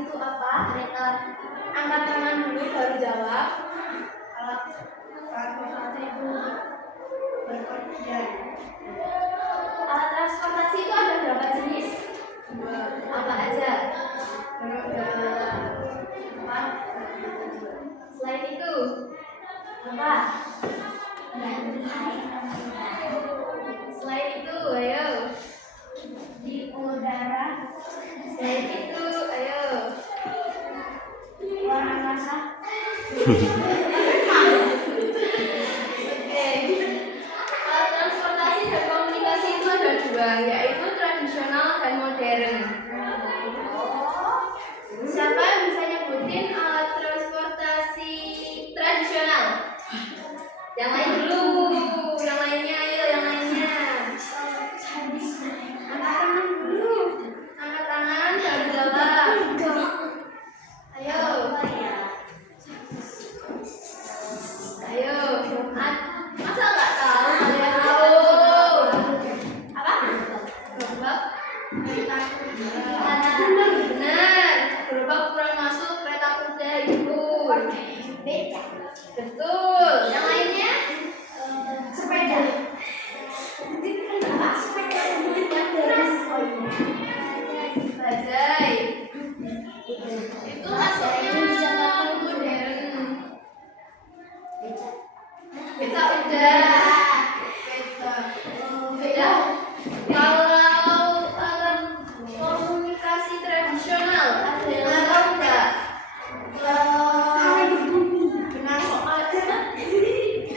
itu apa? Angkat tangan dulu baru jawab. Alat transportasi itu berpergian. Alat transportasi itu ada berapa jenis? Apa aja? Selain itu apa? Selain itu, ayo. Di udara. Selain itu, ayo. Luar angkasa. Oke. Alat transportasi dan komunikasi itu ada dua, yaitu tradisional dan modern. Siapa yang bisa nyebutin alat transportasi tradisional? Yang lain dulu, yang lainnya ayo, yang lainnya. Angkat tangan dulu. Angkat tangan, baru jawab. Ayo. Ayo. Masa nggak tahu? Kalian tahu? Apa? Gerobak. Benar. Gerobak kurang masuk, kereta kuda itu. Betul. Yang lainnya? Sepeda. Sepeda yang keras. Bajai. Itu masuknya modern. Beca udah. Beda. Kalau komunikasi tradisional ada yang tahu nggak? Benar kok ada.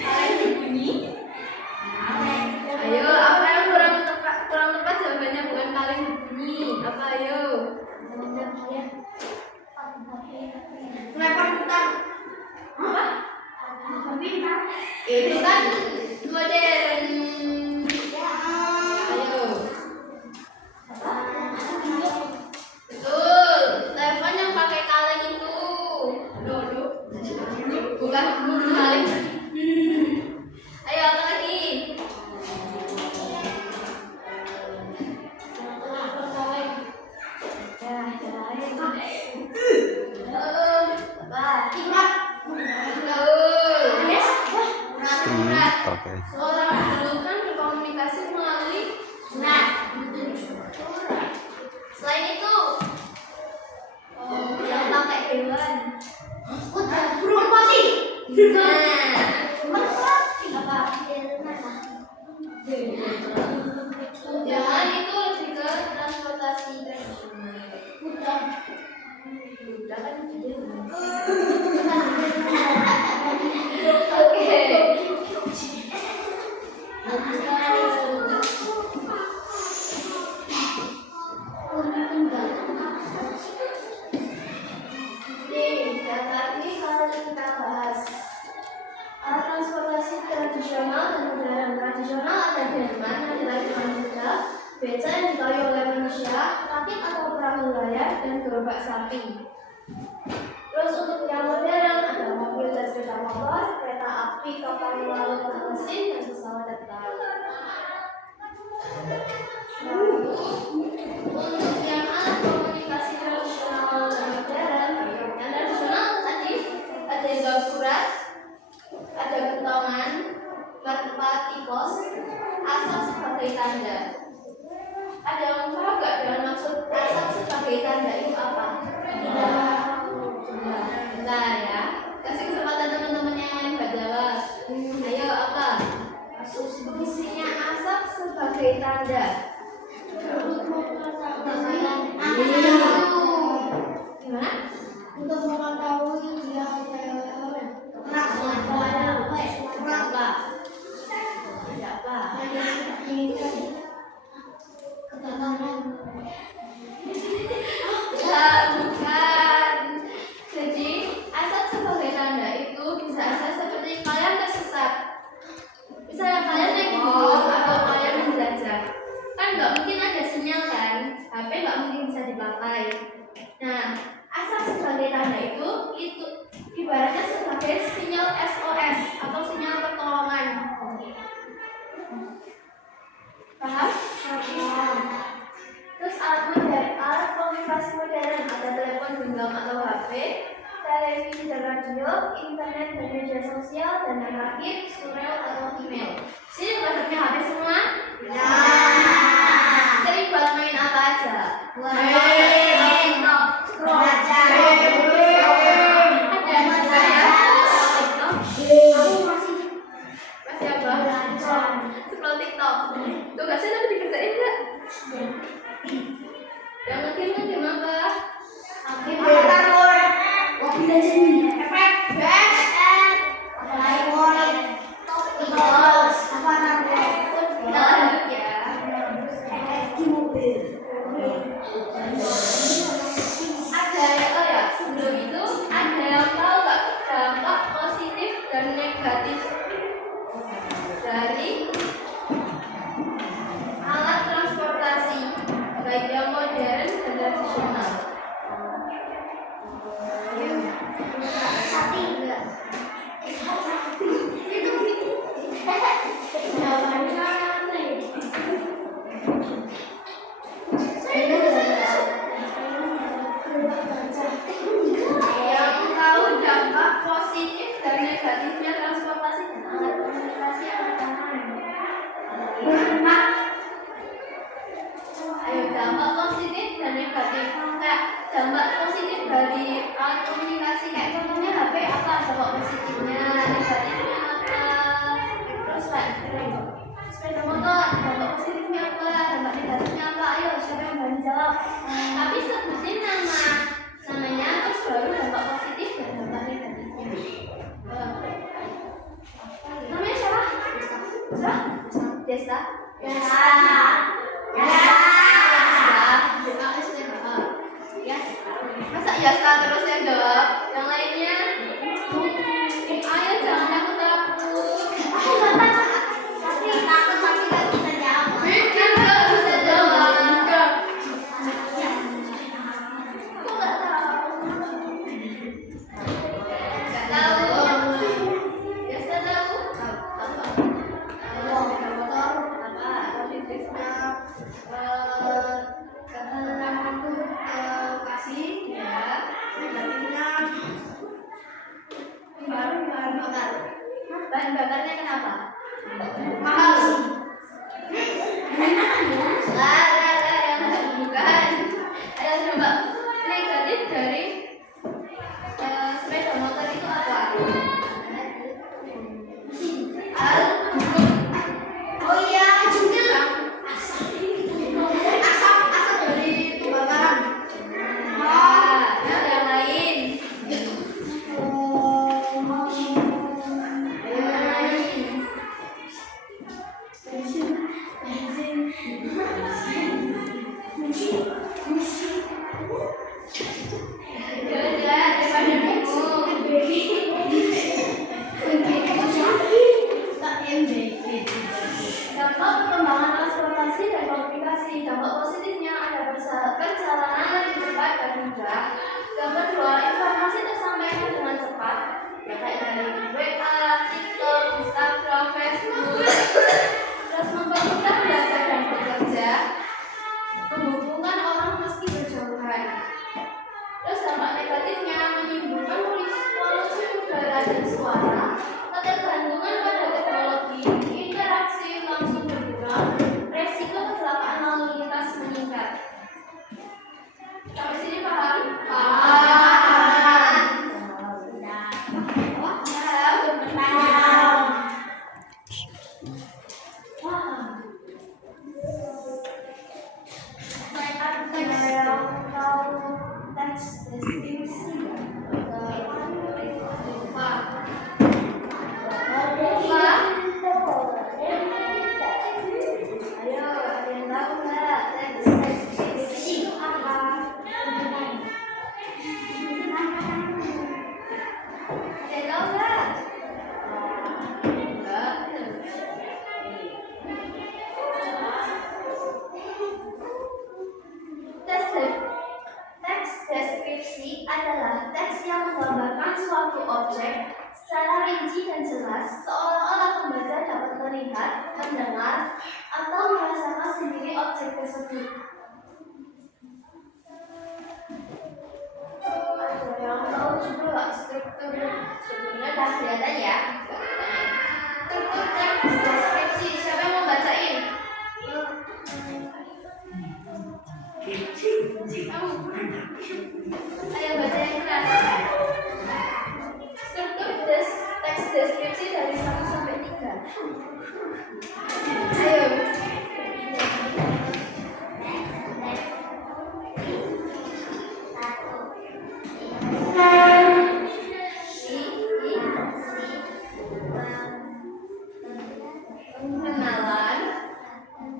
Kaleng berbunyi. Ayo, apa yang kurang tepat jawabannya bukan kaleng berbunyi. Apa ayo? Lempar putar. Apa? Itu kan modern. Ayo. Betul. Telepon yang pakai kaleng itu. Dulu. Bukan kaleng. Ayo apa lagi? Oke. Orang dulu kan berkomunikasi melalui surat. Selain itu, yang pakai hewan. Burung merpati. Nah, jangan itu lebih ke transportasi tradisional. Kuda kan dia. Oke. Dan tadi kalau kita bahas alat transportasi tradisional dan modern. Tradisional ada delman yang dilakukan kuda, beca yang dikayu oleh manusia, rakit atau perahu layar, dan gerobak sapi. Terus untuk yang modern ada mobil dan sepeda motor, kereta api, kapal laut mesin, dan pesawat terbang. Untuk yang alat komunikasi tradisional dan modern, yang tradisional tadi ada yang bawa surat, ada kentongan, merpati pos, asap sebagai tanda. Ada yang paham nggak dengan maksud asap sebagai tanda itu apa? Bentar ya, kasih kesempatan teman-teman yang lain buat jawab. Ayo apa? Fungsinya asap sebagai tanda. Gimana? Untuk mengetahui dia Kenapa? kedatangan. Bukan. Jadi asap sebagai tanda itu bisa saja seperti kalian tersesat. Misalnya kalian naik gunung atau kalian mendadak, kan nggak mungkin ada sinyal kan? HP nggak mungkin bisa dipakai. Nah, asap sebagai tanda itu ibaratnya sebagai sinyal SOS atau sinyal pertolongan. Paham? Terus alat komunikasi modern ada telepon genggam atau HP, televisi dan radio, internet dan media sosial, dan yang terakhir surel atau email. Sini udah punya HP semua? Ya. Sering buat main apa aja? Masih apa? Scroll TikTok. Tuh gak sih tapi dikerjain nggak? Yang ngetim apa? Kita lanjut ya. Ada ya, sebelum itu ada yang tahu nggak dampak positif dan negatif dari alat transportasi baik yang modern dan tradisional? Yang tahu dampak positif dan negatifnya transportasi dan alat komunikasi apa? Ayo, dampak positif dan negatif. Kayak dampak positif dari alat komunikasi kayak contohnya HP apa? Dampak positifnya, negatifnya apa? Terus kayak sepeda motor, dampak positifnya apa? Dampak negatifnya apa? Ayo, siapa yang berani jawab? Tapi sebutin namanya terus baru dampak positif dan dampak negatifnya. Namanya siapa? Siapa? Desa. Masa Yasa terus yang jawab? Yang lainnya? Ayo jangan takut-takut. Bikin nggak bisa jawab. Kok nggak tahu? Nggak tahu. Yasa tahu? Apa? Motor apa? Positifnya kasih ya. Negatifnya bahan bakar. Bahan bakarnya kenapa? Mahal. Yang bukan. Ayo coba negatif dari sepeda motor itu apa? Oh iya, judul Asap dari kebakaran. Yang lain. Dampak perkembangan transportasi dan komunikasi. Dampak positifnya ada perjalanan lebih cepat dan mudah. Yang kedua, informasi tersampaikan dengan cepat. Ya kayak dari WA, TikTok, Instagram, Facebook. Terus mempermudah belajar dan bekerja. Menghubungkan orang meski berjauhan. Terus dampak negatifnya menimbulkan polusi udara dan suara, ketergantungan pada teknologi, interaksi langsung berkurang, resiko kecelakaan lalu lintas meningkat. Sampai sini paham? Paham. Teks deskripsi. Ayo, ada yang tahu nggak teks deskripsi apa? Ada yang tahu nggak? Enggak. Teks deskripsi adalah teks yang menggambarkan suatu objek secara rinci dan jelas, seolah-olah pembaca dapat melihat, mendengar, atau merasakan sendiri objek tersebut. atau juga struktur sebelumnya udah kelihatan ya. Struktur teks deskripsi, siapa yang mau bacain? Ayo bacain keras. Struktur teks deskripsi dari 1 sampai 3. Ayo.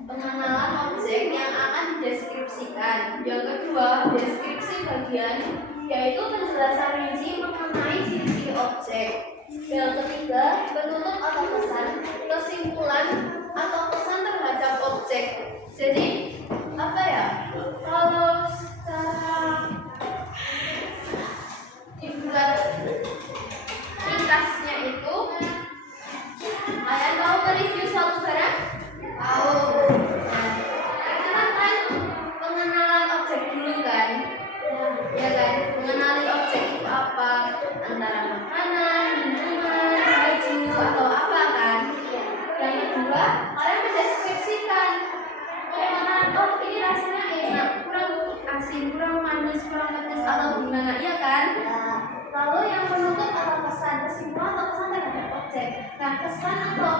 Pengenalan objek yang akan dideskripsikan. Yang kedua, deskripsi bagian, yaitu penjelasan rinci mengenai ciri-ciri objek. Yang ketiga, penutup atau pesan, kesimpulan atau pesan terhadap objek. Jadi apa ya? Kalau secara dibuat ringkasnya itu, kalian mau mereview suatu barang? Tahu. Nah, itu kan pengenalan objek dulu kan? Ya kan? Mengenali objek itu apa? Antara makanan, minuman, baju, atau apa kan? Yang kedua, kalian mendeskripsikan pengenalan, oh ini rasanya enak, kurang asin, kurang manis, kurang pedas, atau gimana, iya kan? Lalu yang menutup atau pesan, kesimpulan atau pesan terhadap objek. Nah, pesan atau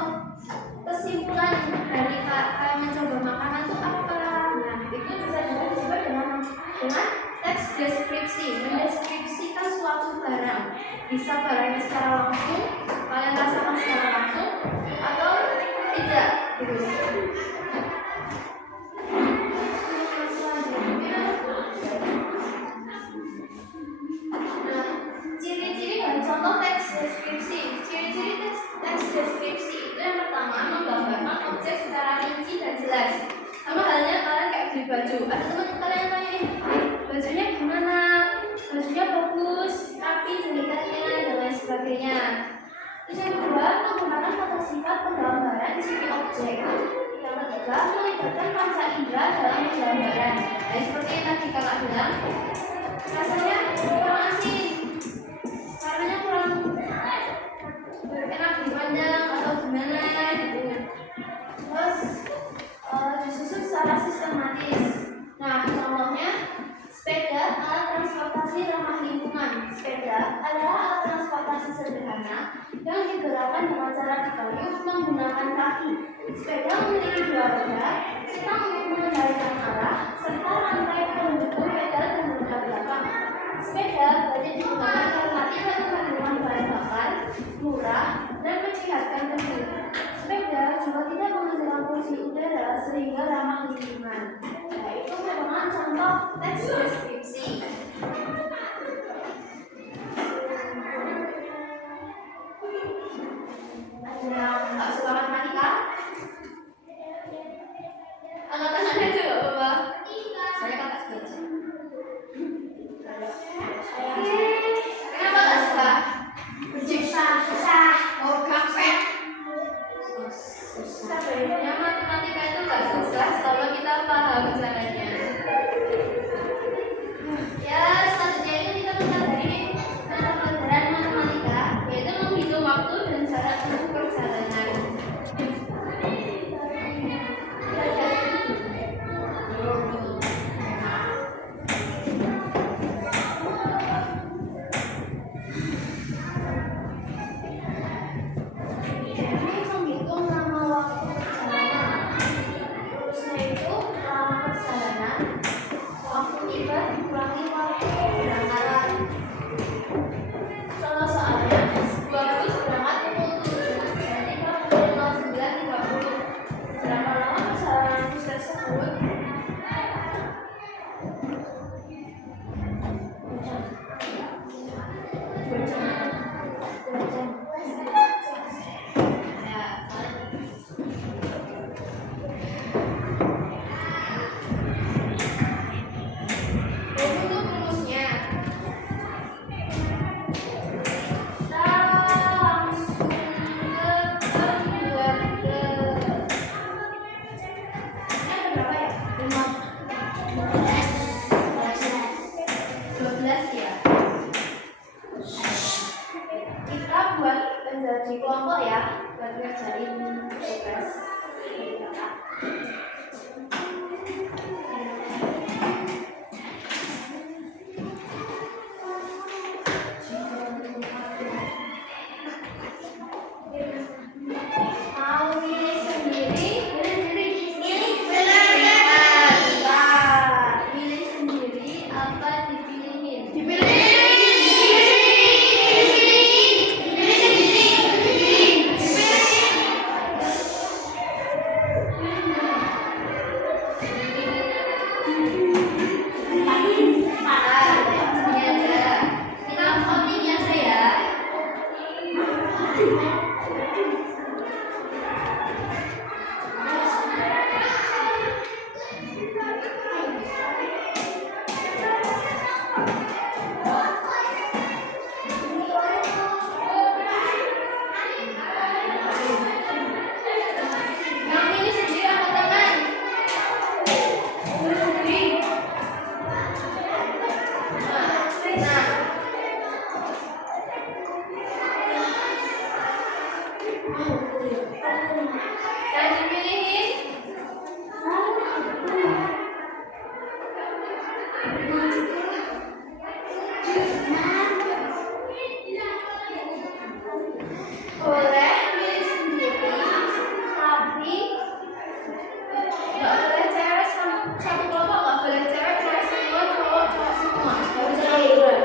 kesimpulan dari kalian mencoba makanan itu apa? Nah, itu bisa juga disebut dengan teks deskripsi, mendeskripsikan suatu barang. Bisa barangnya secara langsung, kalian rasakan secara langsung, atau tidak gitu. Nah, ciri-ciri dan contoh teks deskripsi. Ciri-ciri teks deskripsi itu yang pertama, menggambarkan objek secara rinci dan jelas. Sama halnya kalian kayak beli baju. Ada teman kalian tanyain, bajunya gimana? Bajunya bagus, rapi jahitannya dan lain sebagainya. Terus yang kedua, menggunakan kata sifat penggambaran ciri objek. Yang ketiga, melibatkan panca indera dalam penggambaran. Nah, seperti yang tadi kakak bilang, rasanya kurang asin, warnanya kurang enak dipandang atau gimana gitu. Terus disusun secara sistematis. Nah, contohnya sepeda, alat transportasi ramah lingkungan. Sepeda adalah alat transportasi sederhana yang digerakkan dengan cara dikayuh menggunakan kaki. Sepeda memiliki 2 roda, stang untuk mengendalikan arah, serta rantai pendukung pedal dan roda belakang. Sepeda dapat digunakan karena tidak mengandung bahan bakar, murah, dan menyehatkan tubuh. Sepeda juga tidak menghasilkan polusi udara sehingga ramah lingkungan. Nah, itu merupakan contoh teks deskripsi. Ada yang nggak suka matematika? Angkat tangannya aja nggak apa-apa. Saya kakak sebelah. Kenapa nggak suka? Susah. Oh, capek. Sebenarnya matematika itu nggak susah selama kita paham caranya. Ya, selanjutnya itu kita mempelajari mata pelajaran matematika, yaitu menghitung waktu dan cara menempuh perjalanan. Menghitung lama waktu perjalanan. Terusnya itu lama perjalanan, waktu tiba dikurangi waktu berangkat. Contoh soalnya, sebuah bus berangkat pukul 7 dan tiba pukul 09.30. Berapa lama perjalanan bus tersebut? Untuk rumusnya, kita langsung ke keluarga. Ini ada berapa ya? 12 ya. kerja di kelompok ya, buat ngerjain tugas. Mau milih sendiri, milih sendiri apa dipilihin? Ini aja. Kita voting ya saya. Yang milih sendiri apa teman? Milih sendiri. Nah. Yang dipilihin boleh milih sendiri, tapi nggak boleh cewek satu kelompok, nggak boleh cewek semua, cowok semua, nggak bisa gabungan.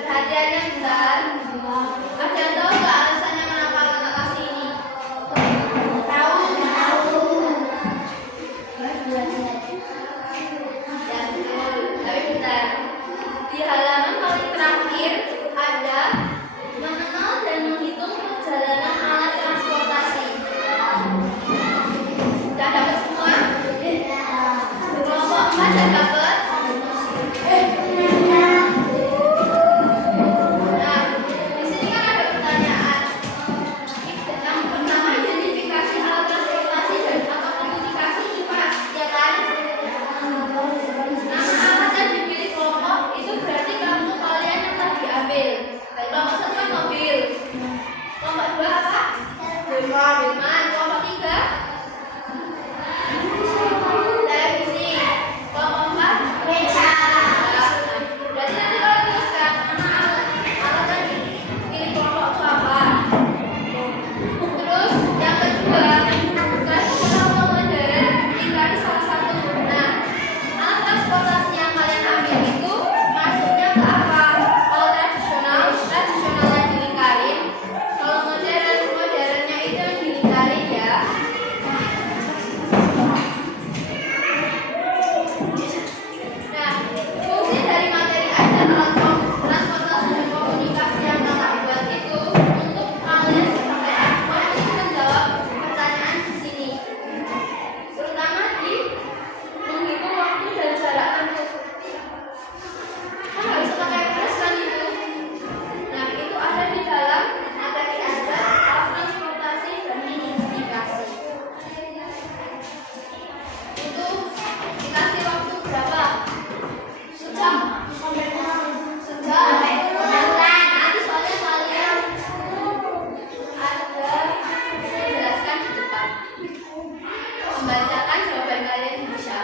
Perhatiannya bentar. Ada yang tahu nggak alasannya kenapa kakak kasih ini? Tahu. Ya betul. Tapi bentar. Di halaman paling terakhir ada mengenal dan menghitung perjalanan alat transportasi. Sudah dapat semua? Kelompok 4 dan dapat? Nah, di sini kan ada pertanyaan. Yang pertama, identifikasi alat transportasi dan atau komunikasi kipas, ya kan? Nama alat yang dipilih kelompok itu berarti kamu kalian yang telah diambil. Baik, kelompok 1 kan mobil. Kelompok 2 apa? Delman. Kelompok 3? Televisi. Kelompok 4? Beca. Berarti nanti kalau tuliskan nama alat yang dipilih kelompok itu apa? Terus yang kedua, tugas kelompok modern dikali salah satu. Nah, alat transportasi yang kalian ambil itu masuknya ke apa? Kalau tradisionalnya dilingkarin. Kalau modernnya itu yang dilingkarin ya. Nah, fungsi dari materi ajar alat transportasi dan komunikasi yang kakak buat itu untuk kalian sebagai acuan untuk menjawab pertanyaan di sini. Terutama di menghitung waktu dan jarak tempuh. Kan nggak bisa pakai plus kan itu. Nah, itu ada di dalam materi ajar alat transportasi dan komunikasi. Itu dikasih waktu berapa? Sejam. Nanti soalnya kalian ada menjelaskan di depan. Membacakan jawaban kalian bisa.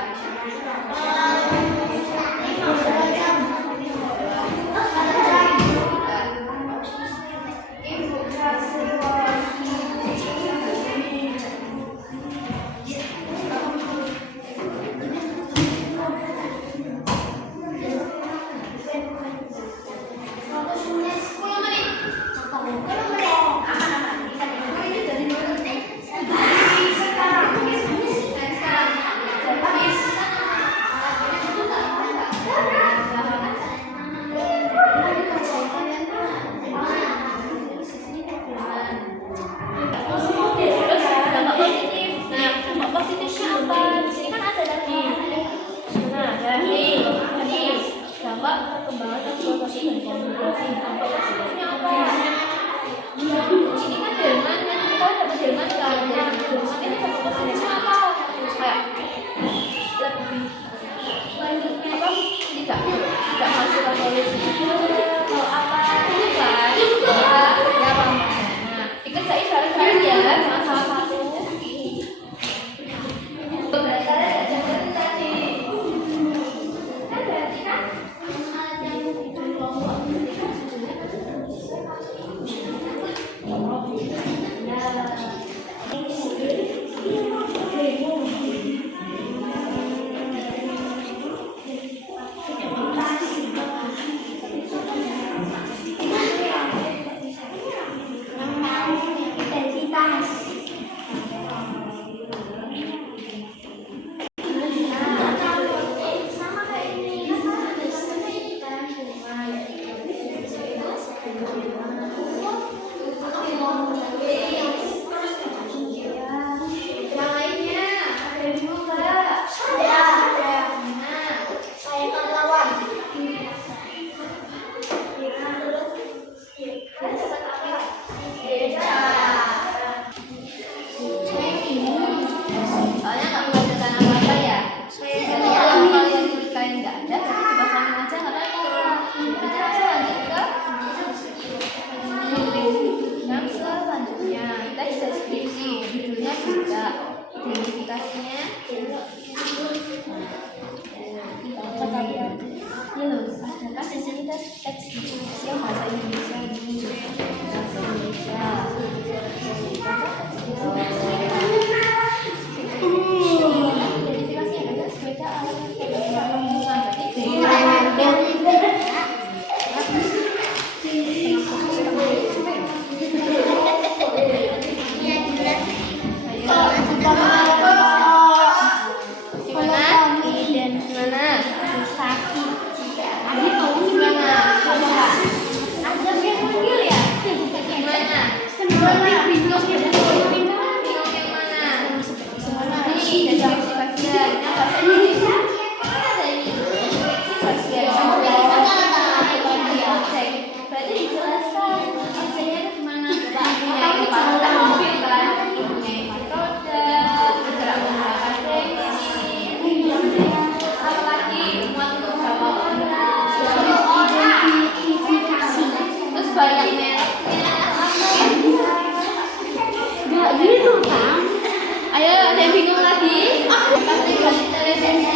Ibu kasih perkembangan transportasi dan komunikasi. Dampak positifnya apa? Ini kan Delman kan, kita dapat Delman kan. Delman ini dampak positifnya apa? Kayak lebih apa? Tidak menghasilkan polusi. Kalau apa? Ini kan? Ya apa? Nah, dikerjain bareng-bareng ya, jangan salah satu. Berarti kalian ada jawaban tadi. Kan berarti kan? Identifikasinya ada kan di sini teks deskripsi bahasa Indonesia ini bahasa Indonesia. Ayo, ada yang bingung lagi? Pasti intelijensi.